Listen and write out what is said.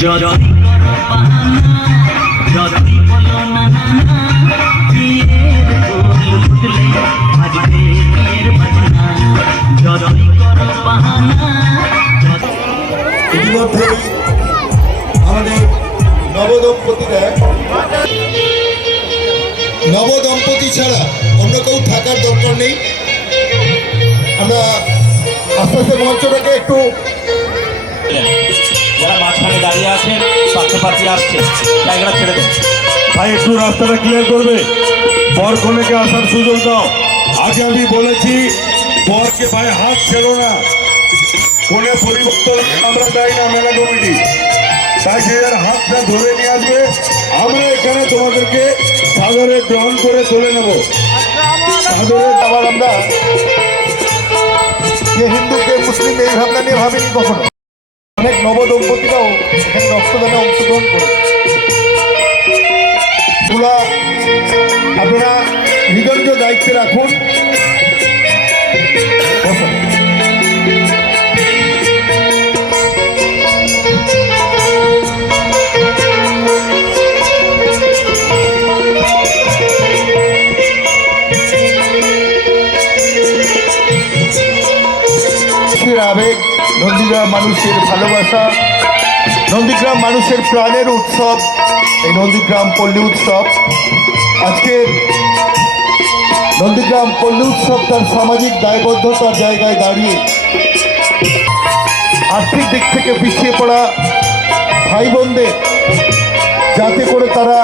যতই করো বাহানা, যতই বলো না না না, বিয়ের গোল ফুটলে বাজবে বিয়ের বাজনা। যতই করো বাহানা। ইতিমধ্যেই আমাদের নবদম্পতি ছাড়া অন্য কেউ থাকার দরকার নেই। আমরা আস্তে আস্তে মঞ্চটাকে একটু, যারা মাঝখানে দাঁড়িয়ে আছেন পাত্রপাত্রী আসছে, জায়গাটা ছেড়ে দেন। ভাই একটু রাস্তাটা ক্লিয়ার করবে, বর কনেকে আসার সুযোগ দাও। আগে আমি বলেছি বরকে ভাই হাত ছেড়ো না, কোনে পরিবর্তন আমরা চাই না মেলা কমিটি, তাই যে যার হাতটা ধরে নিয়ে আসবে আমরা এখানে তোমাদেরকে সাদরে গ্রহণ করে তুলে নেব। সাদরে আবার আমরা যে হিন্দু কে মুসলিম এই ভাবনা নিয়ে ভাবিনি কখনো। অনেক নবদম্পতিরাও এখানে রক্তদানে অংশগ্রহণ করে। এগুলা আপনারা হৃদয় দায়িত্বে রাখুন। আবেগ, নন্দীগ্রাম মানুষের ভালোবাসা, নন্দীগ্রাম মানুষের প্রাণের উৎসব এই নন্দীগ্রাম পল্লী উৎসব। আজকের নন্দীগ্রাম পল্লী উৎসব তার সামাজিক দায়বদ্ধতার জায়গায় দাঁড়িয়ে আর্থিক দিক থেকে পিছিয়ে পড়া ভাই বোনদের যাতে করে তারা